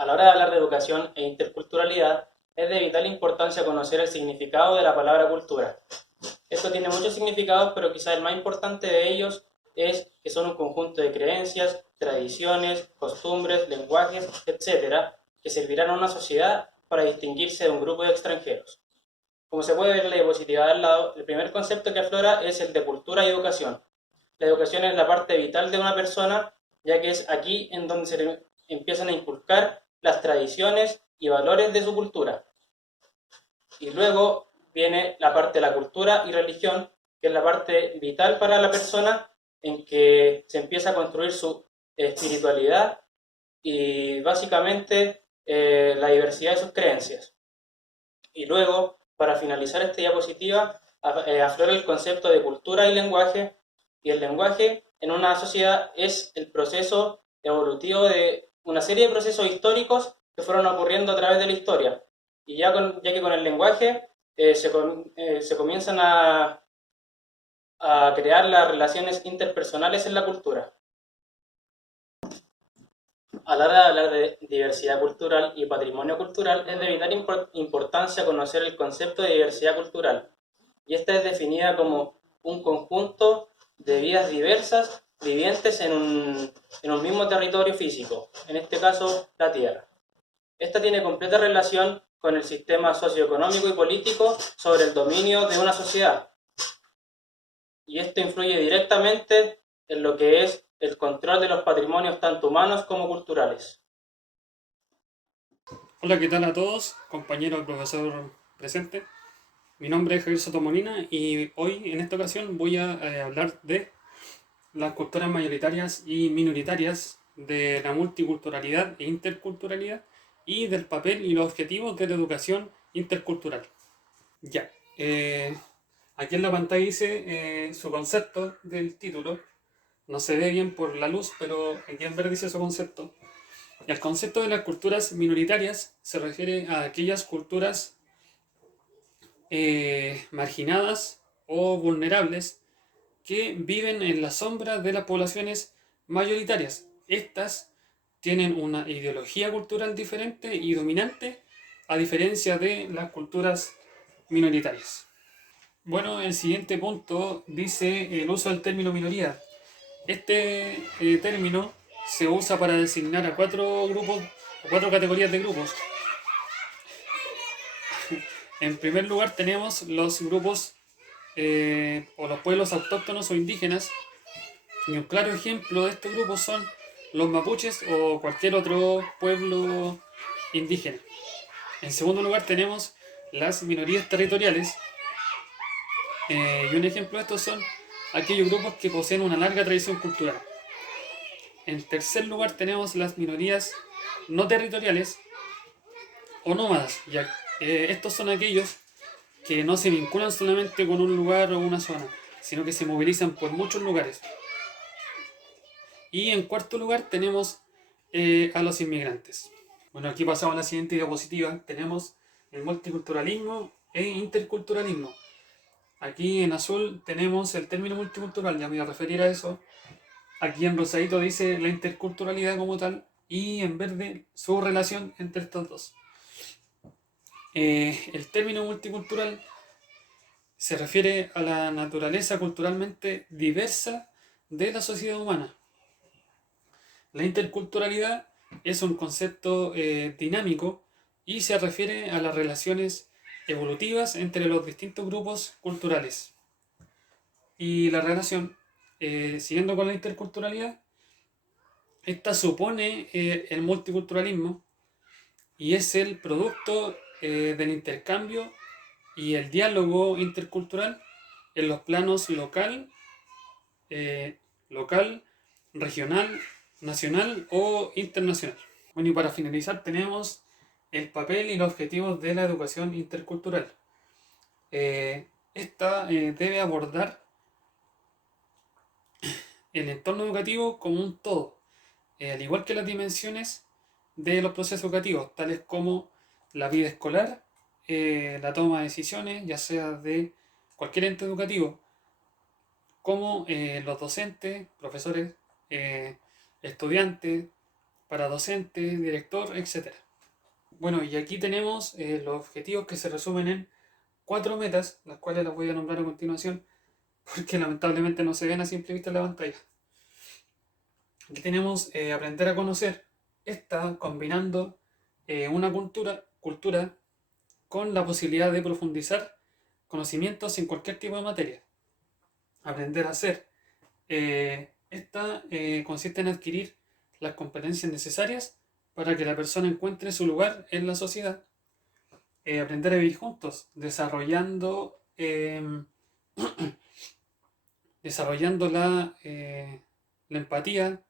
A la hora de hablar de educación e interculturalidad, es de vital importancia conocer el significado de la palabra cultura. Esto tiene muchos significados, pero quizá el más importante de ellos es que son un conjunto de creencias, tradiciones, costumbres, lenguajes, etcétera, que servirán a una sociedad para distinguirse de un grupo de extranjeros. Como se puede ver en la diapositiva al lado, el primer concepto que aflora es el de cultura y educación. La educación es la parte vital de una persona, ya que es aquí en donde se empiezan a inculcar las tradiciones y valores de su cultura. Y luego viene la parte de la cultura y religión, que es la parte vital para la persona en que se empieza a construir su espiritualidad y básicamente la diversidad de sus creencias. Y luego, para finalizar esta diapositiva, aflora el concepto de cultura y lenguaje. Y el lenguaje en una sociedad es el proceso evolutivo de una serie de procesos históricos que fueron ocurriendo a través de la historia. Y ya que con el lenguaje se comienzan a crear las relaciones interpersonales en la cultura. A la hora de hablar de diversidad cultural y patrimonio cultural, es de vital importancia conocer el concepto de diversidad cultural, y esta es definida como un conjunto de vidas diversas vivientes en un mismo territorio físico, en este caso la Tierra. Esta tiene completa relación con el sistema socioeconómico y político sobre el dominio de una sociedad, y esto influye directamente en lo que es el control de los patrimonios tanto humanos como culturales. Hola, ¿qué tal a todos? Compañero profesor presente. Mi nombre es Javier Sotomolina y hoy en esta ocasión voy a hablar de las culturas mayoritarias y minoritarias, de la multiculturalidad e interculturalidad y del papel y los objetivos de la educación intercultural. Ya, aquí en la pantalla dice su concepto del título. No se ve bien por la luz, pero aquí en verde dice su concepto. El concepto de las culturas minoritarias se refiere a aquellas culturas marginadas o vulnerables que viven en la sombra de las poblaciones mayoritarias. Estas tienen una ideología cultural diferente y dominante a diferencia de las culturas minoritarias. Bueno, el siguiente punto dice el uso del término minoría. Este término se usa para designar a cuatro grupos o cuatro categorías de grupos. En primer lugar tenemos los grupos o los pueblos autóctonos o indígenas, y un claro ejemplo de estos grupos son los mapuches o cualquier otro pueblo indígena. En segundo lugar tenemos las minorías territoriales, y un ejemplo de estos son aquellos grupos que poseen una larga tradición cultural. En tercer lugar tenemos las minorías no territoriales o nómadas. Estos son aquellos que no se vinculan solamente con un lugar o una zona, sino que se movilizan por muchos lugares. Y en cuarto lugar tenemos a los inmigrantes. Bueno, aquí pasamos a la siguiente diapositiva. Tenemos el multiculturalismo e interculturalismo. Aquí en azul tenemos el término multicultural, ya me voy a referir a eso. Aquí en rosadito dice la interculturalidad como tal y en verde su relación entre estos dos. El término multicultural se refiere a la naturaleza culturalmente diversa de la sociedad humana. La interculturalidad es un concepto dinámico y se refiere a las relaciones evolutivas entre los distintos grupos culturales. Y la relación, siguiendo con la interculturalidad, esta supone el multiculturalismo y es el producto del intercambio y el diálogo intercultural en los planos eh, local, regional, nacional o internacional. Bueno, y para finalizar tenemos el papel y los objetivos de la educación intercultural. Esta debe abordar el entorno educativo como un todo, al igual que las dimensiones de los procesos educativos, tales como la vida escolar, la toma de decisiones, ya sea de cualquier ente educativo, como los docentes, profesores, estudiantes, para docente, director, etc. Bueno, y aquí tenemos los objetivos que se resumen en 4 metas, las cuales las voy a nombrar a continuación, porque lamentablemente no se ven a simple vista en la pantalla. Aquí tenemos aprender a conocer, esta combinando una cultura con la posibilidad de profundizar conocimientos en cualquier tipo de materia. Aprender a hacer, esta consiste en adquirir las competencias necesarias para que la persona encuentre su lugar en la sociedad. Aprender a vivir juntos, desarrollando la empatía,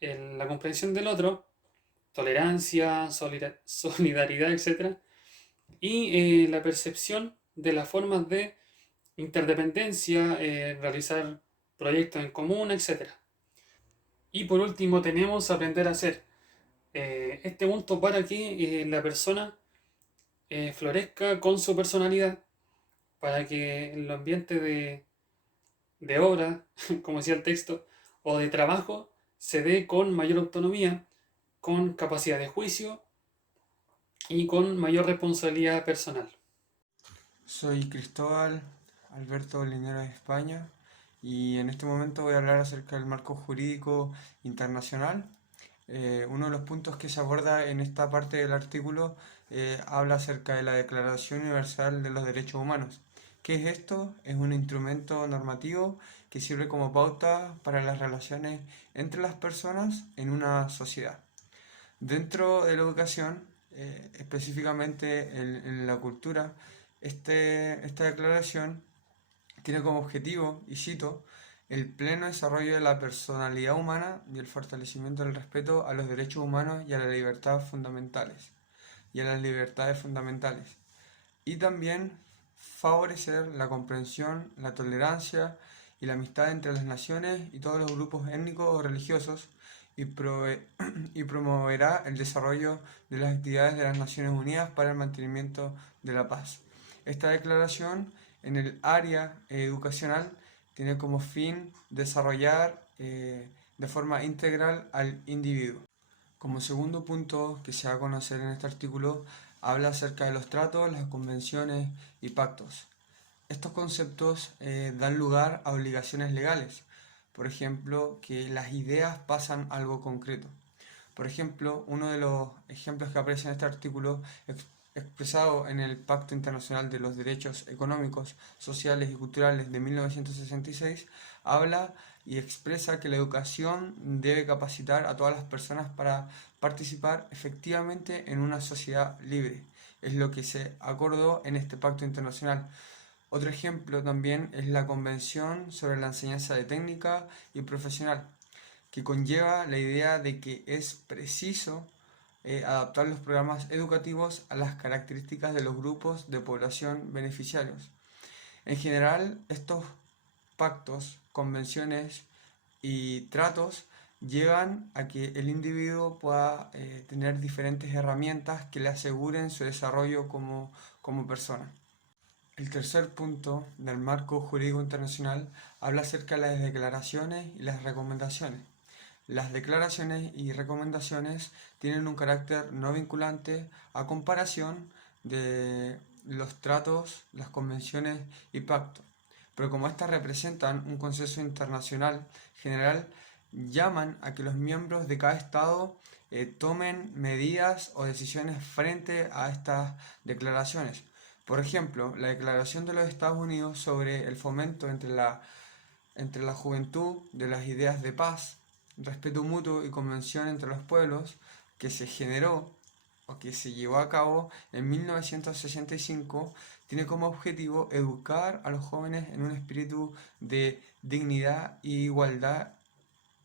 la comprensión del otro, tolerancia, solidaridad, etc. Y la percepción de las formas de interdependencia, realizar proyectos en común, etc. Y por último tenemos aprender a hacer. Este punto para que la persona florezca con su personalidad, para que el ambiente de obra, como decía el texto, o de trabajo, se dé con mayor autonomía, con capacidad de juicio y con mayor responsabilidad personal. Soy Cristóbal Alberto Linero de España y en este momento voy a hablar acerca del marco jurídico internacional. Uno de los puntos que se aborda en esta parte del artículo habla acerca de la Declaración Universal de los Derechos Humanos. ¿Qué es esto? Es un instrumento normativo que sirve como pauta para las relaciones entre las personas en una sociedad. Dentro de la educación, específicamente en la cultura, esta declaración tiene como objetivo, y cito, el pleno desarrollo de la personalidad humana y el fortalecimiento del respeto a los derechos humanos y a las libertades fundamentales. Y también favorecer la comprensión, la tolerancia y la amistad entre las naciones y todos los grupos étnicos o religiosos y, y promoverá el desarrollo de las actividades de las Naciones Unidas para el mantenimiento de la paz. Esta declaración en el área educacional tiene como fin desarrollar de forma integral al individuo. Como segundo punto que se va a conocer en este artículo, habla acerca de los tratos, las convenciones y pactos. Estos conceptos dan lugar a obligaciones legales, por ejemplo, que las ideas pasan a algo concreto. Por ejemplo, uno de los ejemplos que aparece en este artículo, expresado en el Pacto Internacional de los Derechos Económicos, Sociales y Culturales de 1966, habla y expresa que la educación debe capacitar a todas las personas para participar efectivamente en una sociedad libre. Es lo que se acordó en este pacto internacional. Otro ejemplo también es la Convención sobre la Enseñanza de Técnica y Profesional, que conlleva la idea de que es preciso adaptar los programas educativos a las características de los grupos de población beneficiarios. En general, estos pactos, convenciones y tratos llevan a que el individuo pueda tener diferentes herramientas que le aseguren su desarrollo como persona. El tercer punto del marco jurídico internacional habla acerca de las declaraciones y las recomendaciones. Las declaraciones y recomendaciones tienen un carácter no vinculante a comparación de los tratos, las convenciones y pactos, pero como éstas representan un consenso internacional general, llaman a que los miembros de cada Estado tomen medidas o decisiones frente a estas declaraciones. Por ejemplo, la Declaración de los Estados Unidos sobre el fomento entre la juventud de las ideas de paz, respeto mutuo y convención entre los pueblos, que se generó o que se llevó a cabo en 1965, tiene como objetivo educar a los jóvenes en un espíritu de dignidad e igualdad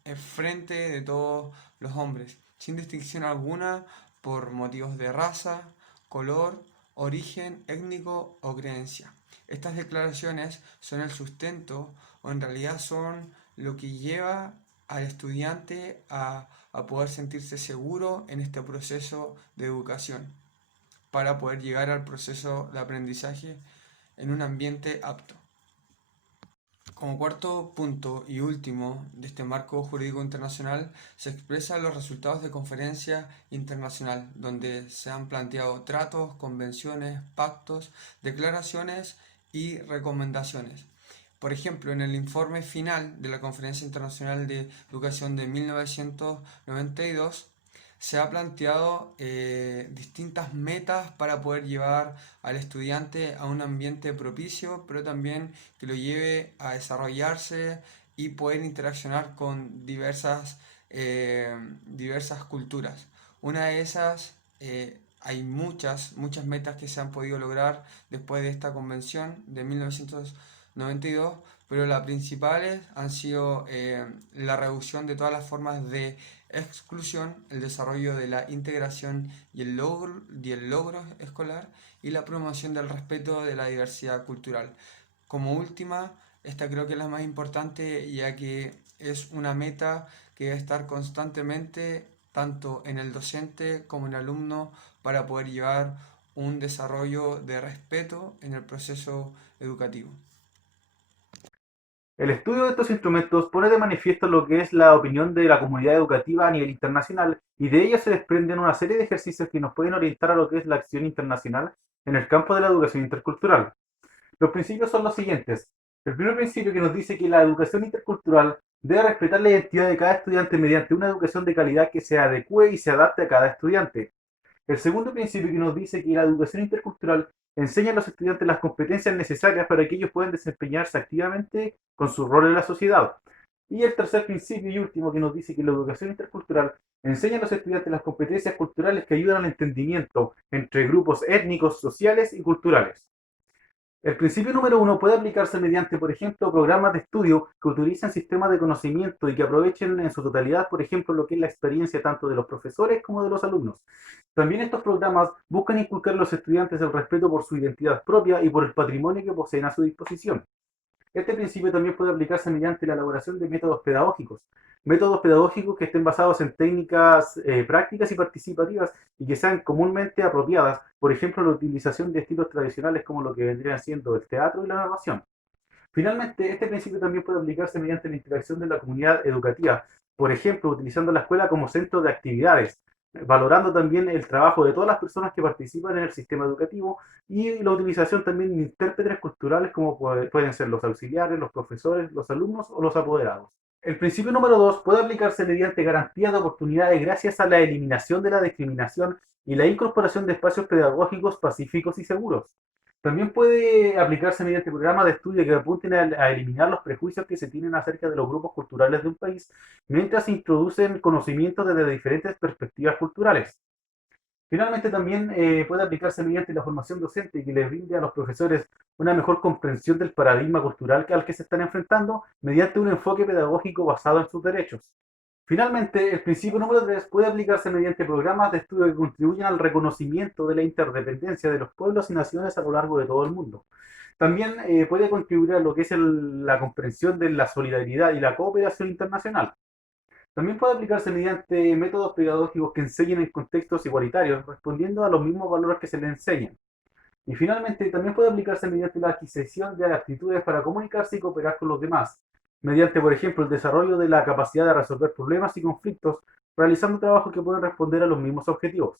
en frente de todos los hombres, sin distinción alguna por motivos de raza, color, origen étnico o creencia. Estas declaraciones son el sustento, o en realidad son lo que lleva al estudiante a poder sentirse seguro en este proceso de educación, para poder llegar al proceso de aprendizaje en un ambiente apto. Como cuarto punto y último de este marco jurídico internacional, se expresan los resultados de conferencia internacional, donde se han planteado tratos, convenciones, pactos, declaraciones y recomendaciones. Por ejemplo, en el informe final de la Conferencia Internacional de Educación de 1992, se ha planteado distintas metas para poder llevar al estudiante a un ambiente propicio, pero también que lo lleve a desarrollarse y poder interaccionar con diversas culturas. Una de esas, hay muchas metas que se han podido lograr después de esta convención de 1992, pero las principales han sido la reducción de todas las formas de exclusión, el desarrollo de la integración y el logro escolar y la promoción del respeto de la diversidad cultural. Como última, esta creo que es la más importante, ya que es una meta que debe estar constantemente tanto en el docente como en el alumno para poder llevar un desarrollo de respeto en el proceso educativo. El estudio de estos instrumentos pone de manifiesto lo que es la opinión de la comunidad educativa a nivel internacional y de ello se desprenden una serie de ejercicios que nos pueden orientar a lo que es la acción internacional en el campo de la educación intercultural. Los principios son los siguientes. El primer principio que nos dice que la educación intercultural debe respetar la identidad de cada estudiante mediante una educación de calidad que se adecue y se adapte a cada estudiante. El segundo principio que nos dice que la educación intercultural enseña a los estudiantes las competencias necesarias para que ellos puedan desempeñarse activamente con su rol en la sociedad. Y el tercer principio y último que nos dice que la educación intercultural enseña a los estudiantes las competencias culturales que ayudan al entendimiento entre grupos étnicos, sociales y culturales. El principio número uno puede aplicarse mediante, por ejemplo, programas de estudio que utilicen sistemas de conocimiento y que aprovechen en su totalidad, por ejemplo, lo que es la experiencia tanto de los profesores como de los alumnos. También estos programas buscan inculcar a los estudiantes el respeto por su identidad propia y por el patrimonio que poseen a su disposición. Este principio también puede aplicarse mediante la elaboración de métodos pedagógicos que estén basados en técnicas prácticas y participativas y que sean comúnmente apropiadas, por ejemplo, la utilización de estilos tradicionales como lo que vendrían siendo el teatro y la narración. Finalmente, este principio también puede aplicarse mediante la interacción de la comunidad educativa, por ejemplo, utilizando la escuela como centro de actividades, valorando también el trabajo de todas las personas que participan en el sistema educativo y la utilización también de intérpretes culturales como pueden ser los auxiliares, los profesores, los alumnos o los apoderados. El principio número 2 puede aplicarse mediante garantía de oportunidades gracias a la eliminación de la discriminación y la incorporación de espacios pedagógicos pacíficos y seguros. También puede aplicarse mediante programas de estudio que apunten a eliminar los prejuicios que se tienen acerca de los grupos culturales de un país, mientras se introducen conocimientos desde diferentes perspectivas culturales. Finalmente, también puede aplicarse mediante la formación docente que les brinde a los profesores una mejor comprensión del paradigma cultural al que se están enfrentando mediante un enfoque pedagógico basado en sus derechos. Finalmente, el principio número 3 puede aplicarse mediante programas de estudio que contribuyan al reconocimiento de la interdependencia de los pueblos y naciones a lo largo de todo el mundo. También puede contribuir a lo que es la comprensión de la solidaridad y la cooperación internacional. También puede aplicarse mediante métodos pedagógicos que enseñen en contextos igualitarios, respondiendo a los mismos valores que se le enseñan. Y finalmente, también puede aplicarse mediante la adquisición de aptitudes para comunicarse y cooperar con los demás, mediante, por ejemplo, el desarrollo de la capacidad de resolver problemas y conflictos, realizando trabajos que pueden responder a los mismos objetivos.